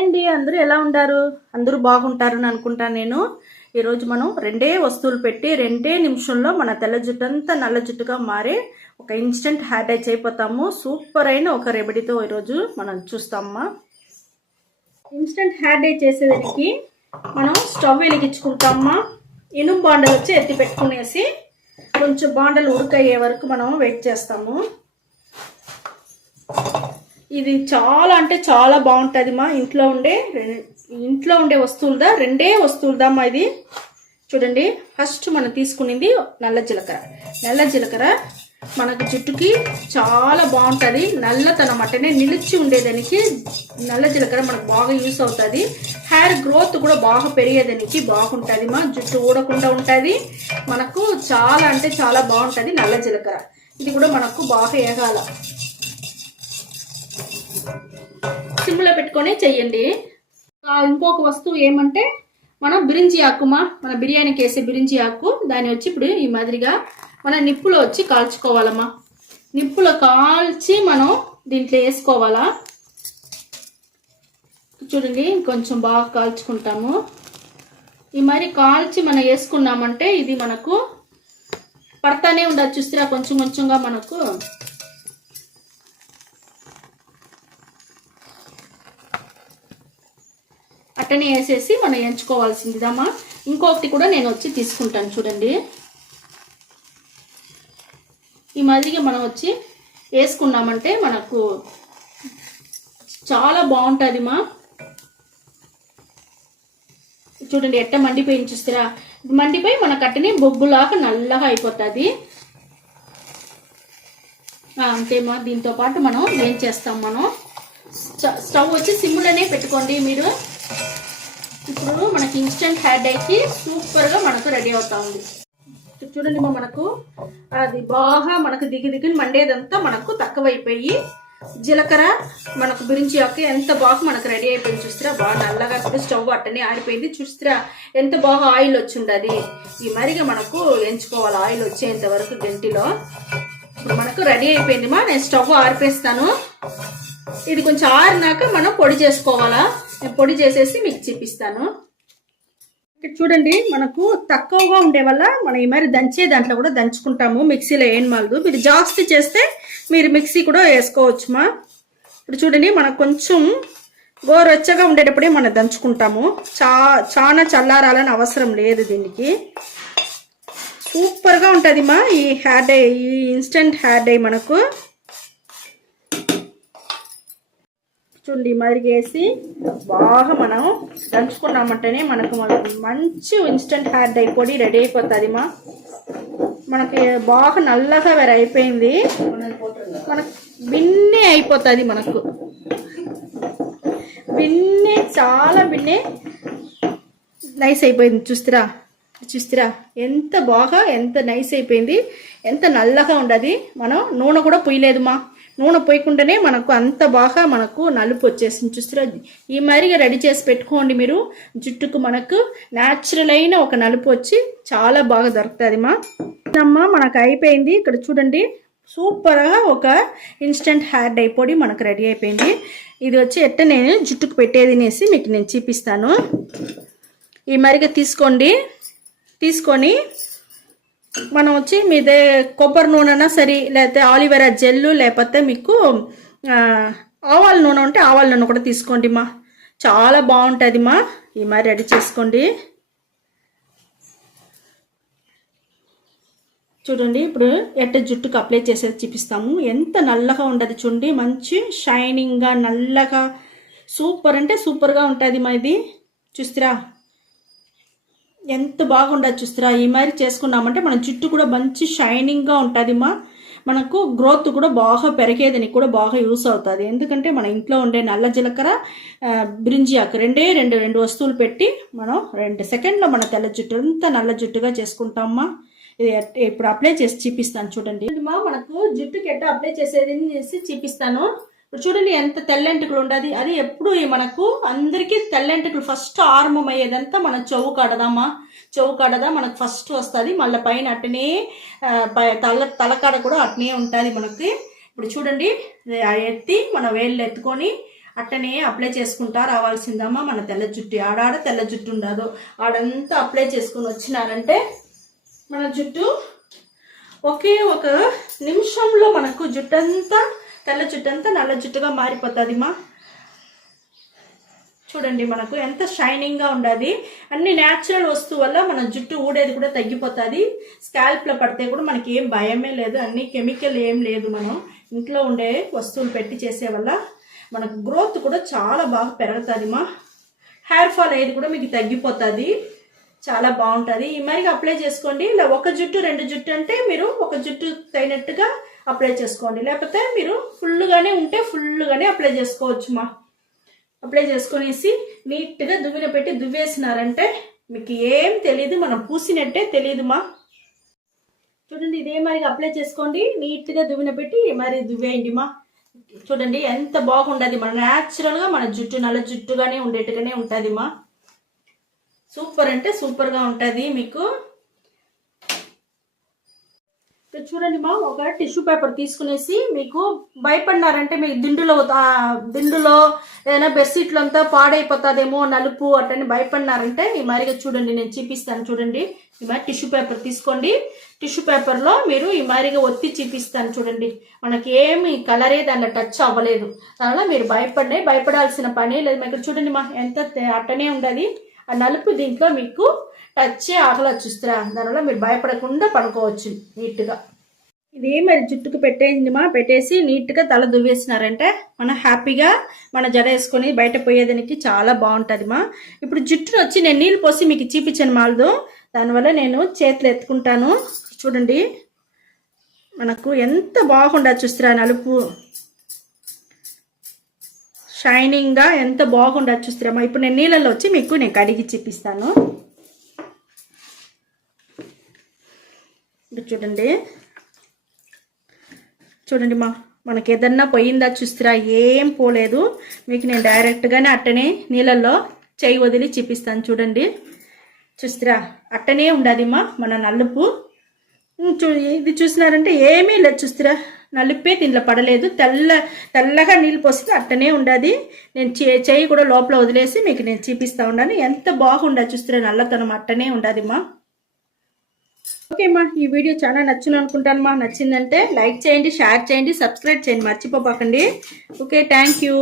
Hi అండి, అందరూ ఎలా ఉంటారు? అందరూ బాగుంటారని అనుకుంటాను నేను. ఈరోజు మనం రెండే వస్తువులు పెట్టి 2 నిమిషంలో మన తెల్ల జుట్టు అంతా నల్ల జుట్టుగా మారే ఒక ఇన్స్టెంట్ హెయిర్ డై అయిపోతాము. సూపర్ అయిన ఒక రెమెడీతో ఈరోజు మనం చూస్తామమ్మా. ఇన్స్టెంట్ హెయిర్ డై చేసేదానికి మనం స్టవ్ వెలిగించుకుంటామమ్మా. ఇనుము బాండలు వచ్చి ఎత్తి పెట్టుకునేసి కొంచెం బాండలు ఉడకయ్యే వరకు మనం వెయిట్ చేస్తాము. ఇది చాలా అంటే చాలా బాగుంటుంది మా. ఇంట్లో ఉండే వస్తువులదా, 2 వస్తువులదమ్మా ఇది. చూడండి, ఫస్ట్ మనం తీసుకునేది నల్ల జీలకర్ర మనకు జుట్టుకి చాలా బాగుంటుంది. నల్లతనం అట్టనే నిలిచి ఉండేదానికి నల్ల జీలకర్ర మనకు బాగా యూస్ అవుతుంది. హెయిర్ గ్రోత్ కూడా బాగా పెరిగేదానికి బాగుంటుంది మా. జుట్టు ఊడకుండా ఉంటుంది. మనకు చాలా అంటే చాలా బాగుంటుంది నల్ల జీలకర్ర. ఇది కూడా మనకు బాగా ఏగాల, సిమ్లో పెట్టుకొని చెయ్యండి. ఇంకొక వస్తువు ఏమంటే మనం బిరింజి ఆకుమా, మన బిర్యానీకి వేసే బిరింజి ఆకు. దాన్ని వచ్చి ఇప్పుడు ఈ మాదిరిగా మన నిప్పులో వచ్చి కాల్చుకోవాలమ్మా. నిప్పులో కాల్చి మనం దీంట్లో వేసుకోవాలా. చూడండి, కొంచెం బాగా కాల్చుకుంటాము. ఈ మరి కాల్చి మనం వేసుకున్నామంటే ఇది మనకు పడతానే ఉండదు. చూస్తారా, కొంచెం కొంచెంగా మనకు అట్టనే వేసేసి మనం ఎంచుకోవాల్సిందిదమ్మా. ఇంకొకటి కూడా నేను వచ్చి తీసుకుంటాను. చూడండి, ఈ మాదిరిగా మనం వచ్చి వేసుకున్నామంటే మనకు చాలా బాగుంటుంది మా. చూడండి ఎట్ట మండిపోయి చూస్తారా, మండిపోయి మనకు అట్టనే బొగ్గులాగా నల్లగా అయిపోతుంది. అంతేమా. దీంతో పాటు మనం ఏం చేస్తాం, మనం స్టవ్ వచ్చి సిమ్లోనే పెట్టుకోండి మీరు. ఇప్పుడు మనకి ఇన్స్టెంట్ హెయిర్ డైకి సూపర్గా మనకు రెడీ అవుతా ఉంది. చూడండి మా, మనకు అది బాగా మనకు దిగి మండేదంతా మనకు తక్కువైపోయి జీలకర్ర మనకు బిరించి ఆకు ఎంత బాగా మనకు రెడీ అయిపోయింది. చూస్తారా, బాగా నల్లగా స్టవ్ అట్టనే ఆరిపోయింది. చూస్తారా ఎంత బాగా ఆయిల్ వచ్చిండది. ఈ మరిగా మనకు ఎంచుకోవాలి ఆయిల్ వచ్చేంత వరకు గంటిలో. ఇప్పుడు మనకు రెడీ అయిపోయింది మా. నేను స్టవ్ ఆరిపేస్తాను. ఇది కొంచెం ఆరినాక మనం పొడి చేసుకోవాలా. నేను పొడి చేసేసి మీకు చూపిస్తాను. చూడండి, మనకు తక్కువగా ఉండే వల్ల మనం ఈ మరి దంచే దాంట్లో కూడా దంచుకుంటాము. మిక్సీలో ఏం మాలదు. మీరు జాస్తి చేస్తే మీరు మిక్సీ కూడా వేసుకోవచ్చుమా. ఇప్పుడు చూడండి, మనకు కొంచెం గోరువెచ్చగా ఉండేటప్పుడే మనం దంచుకుంటాము. చాలా చల్లారాలని అవసరం లేదు దీనికి. సూపర్గా ఉంటుంది మా ఈ హెయిర్ డై, ఈ ఇన్స్టెంట్ హెయిర్ డై మనకు. చూడండి, మరిగేసి బాగా మనం దంచుకున్నామంటేనే మనకు మంచి ఇన్స్టెంట్ హెయిర్ డై పొడి రెడీ అయిపోతుంది మా. మనకి బాగా నల్లగా వేరే అయిపోయింది. మనకు బిన్నే అయిపోతుంది. మనకు బిన్నే, చాలా బిన్నే నైస్ అయిపోయింది. చూస్తారా ఎంత బాగా, ఎంత నైస్ అయిపోయింది, ఎంత నల్లగా ఉండదు. మనం నూనె కూడా పొయ్యలేదు మా. నూనె పోయకుండానే మనకు అంత బాగా మనకు నలుపు వచ్చేసింది. చూస్తారా, ఈ మాదిరిగా రెడీ చేసి పెట్టుకోండి మీరు. జుట్టుకు మనకు న్యాచురల్ అయిన ఒక నలుపు వచ్చి చాలా బాగా దొరుకుతుంది మా. అమ్మా, మనకు అయిపోయింది. ఇక్కడ చూడండి, సూపర్గా ఒక ఇన్స్టెంట్ హెయిర్ డై పొడి మనకు రెడీ అయిపోయింది. ఇది వచ్చి ఎట్ట నేను జుట్టుకు పెట్టేది అనేసి మీకు నేను చూపిస్తాను. ఈ మాదిరిగా తీసుకొని మనం వచ్చి మీదే కొబ్బరి నూనెనా సరే, లేకపోతే ఆలివేరా జెల్లు, లేకపోతే మీకు ఆవాల నూనె ఉంటే ఆవాల నూనె కూడా తీసుకోండి మా. చాలా బాగుంటుంది మా. ఈ మరి రెడీ చేసుకోండి. చూడండి, ఇప్పుడు ఎట్ట జుట్టుకు అప్లై చేసేది చూపిస్తాము. ఎంత నల్లగా ఉండదు చూడండి, మంచి షైనింగ్గా నల్లగా సూపర్ అంటే సూపర్గా ఉంటుంది మా. ఇది చూస్తారా ఎంత బాగుండదు. చూస్తారా, ఈ மாதிரி చేసుకున్నామంటే మన జుట్టు కూడా మంచి షైనింగ్గా ఉంటుంది మా. మనకు గ్రోత్ కూడా బాగా పెరిగేదానికి కూడా బాగా యూస్ అవుతుంది. ఎందుకంటే మన ఇంట్లో ఉండే నల్ల జీలకర్ర, బిరింజి ఆకు రెండు వస్తువులు పెట్టి మనం 2 సెకండ్లో మన తెల్ల జుట్టు అంతా నల్ల జుట్టుగా చేసుకుంటామా. ఇది ఇప్పుడు అప్లై చేసి చూపిస్తాను. చూడండి మా, మనకు జుట్టుకి ఎట్లా అప్లై చేసేది చూపిస్తాను. ఇప్పుడు చూడండి ఎంత తెల్లెంటుకలు ఉండదు. అది ఎప్పుడు మనకు అందరికీ తెల్లెంటుకలు ఫస్ట్ ఆరంభం అయ్యేదంతా మనం చెవు కాడదా మనకు ఫస్ట్ వస్తుంది. మళ్ళీ పైన అట్టనే తలకాడ కూడా అట్నే ఉంటుంది మనకి. ఇప్పుడు చూడండి, ఎత్తి మన వేళ్ళు ఎత్తుకొని అట్టనే అప్లై చేసుకుంటా రావాల్సిందమ్మా. మన తెల్ల జుట్టు ఆడాడ తెల్ల జుట్టు ఉండదు, ఆడంతా అప్లై చేసుకుని వచ్చినారంటే మన జుట్టు ఒకే ఒక నిమిషంలో మనకు జుట్టంతా తెల్ల జుట్టంతా నల్ల జుట్టుగా మారిపోతుంది మా. చూడండి మనకు ఎంత షైనింగ్గా ఉండదు. అన్ని న్యాచురల్ వస్తువు వల్ల మన జుట్టు ఊడేది కూడా తగ్గిపోతుంది. స్కాల్ప్లో పడితే కూడా మనకి ఏం భయమే లేదు, అన్ని కెమికల్ ఏం లేదు. మనం ఇంట్లో ఉండే వస్తువులు పెట్టి చేసే వల్ల మనకు గ్రోత్ కూడా చాలా బాగా పెరుగుతుంది మా. హెయిర్ ఫాల్ అయ్యేది కూడా మీకు తగ్గిపోతుంది, చాలా బాగుంటుంది. ఈ మరిగా అప్లై చేసుకోండి. ఇలా ఒక జుట్టు 2 జుట్టు అంటే మీరు ఒక జుట్టు తగినట్టుగా అప్లై చేసుకోండి, లేకపోతే మీరు ఫుల్గానే ఉంటే ఫుల్గానే అప్లై చేసుకోవచ్చు మా. అప్లై చేసుకునేసి నీట్గా దువ్విన పెట్టి దువ్వేసినారంటే మీకు ఏం తెలియదు, మనం పూసినట్టే తెలియదు మా. చూడండి ఇదే మరిగా అప్లై చేసుకోండి, నీట్గా దువ్విన పెట్టి మరి దువ్వేయండి మా. చూడండి ఎంత బాగుండదు, మన న్యాచురల్గా మన జుట్టు నల్ల జుట్టుగానే ఉండేట్టుగానే ఉంటుంది మా. సూపర్ అంటే సూపర్గా ఉంటుంది మీకు. చూడండి మా, ఒక టిష్యూ పేపర్ తీసుకునేసి మీకు భయపడినారంటే మీకు దిండులో ఏదైనా బెడ్షీట్లు అంతా పాడైపోతుందేమో నలుపు అట్టని భయపడినారంటే ఈ మరిగా చూడండి నేను చూపిస్తాను. చూడండి ఈ మరి టిష్యూ పేపర్ తీసుకోండి, టిష్యూ పేపర్లో మీరు ఈ మరిగా ఒత్తి చూపిస్తాను. చూడండి మనకి ఏమి కలరే దాంట్లో టచ్ అవ్వలేదు, దానివల్ల మీరు భయపడాల్సిన పని లేదు. మీకు చూడండి మా ఎంత అట్టనే ఉండదు. ఆ నలుపు దీంట్లో మీకు టచ్ ఆకలా చూస్తారా, దానివల్ల మీరు భయపడకుండా పడుకోవచ్చు నీట్గా. ఇదే మరి జుట్టుకు పెట్టేయండి మా. పెట్టేసి నీట్గా తల దువ్వేసినారంటే మనం హ్యాపీగా మన జడ వేసుకొని బయట పోయేదానికి చాలా బాగుంటుంది మా. ఇప్పుడు జుట్టును వచ్చి నేను నీళ్ళు పోసి మీకు చూపించాను మాలదు, దానివల్ల నేను చేతులు ఎత్తుకుంటాను. చూడండి మనకు ఎంత బాగుండదు చూస్తారా, నలుపు షైనింగ్గా ఎంత బాగుండదు చూస్తారమ్మా. ఇప్పుడు నేను నీళ్ళల్లో వచ్చి మీకు నేను కడిగి చూపిస్తాను. చూడండి చూడండి మా, మనకి ఏదన్నా పోయిందా చూస్తారా, ఏం పోలేదు. మీకు నేను డైరెక్ట్గానే అట్టనే నీళ్ళల్లో చేయి వదిలి చూపిస్తాను. చూడండి చూస్తారా అట్టనే ఉండదు మా మన నలుపు. ఇది చూసినారంటే ఏమీ లేదు చూస్తారా, నలుపే దీంట్లో పడలేదు. తెల్లగా నీళ్ళు పోస్తే అట్టనే ఉండదు. నేను చేయి కూడా లోపల వదిలేసి మీకు నేను చూపిస్తూ ఉన్నాను. ఎంత బాగుండదు చూస్తారా, నల్లతనం అట్టనే ఉండదు మా. ఓకే అమ్మా, ఈ వీడియో చాలా నచ్చును అనుకుంటాను మా. నచ్చిందంటే లైక్ చేయండి, షేర్ చేయండి, సబ్స్క్రైబ్ చేయండి, మర్చిపోకండి. Okay, thank you.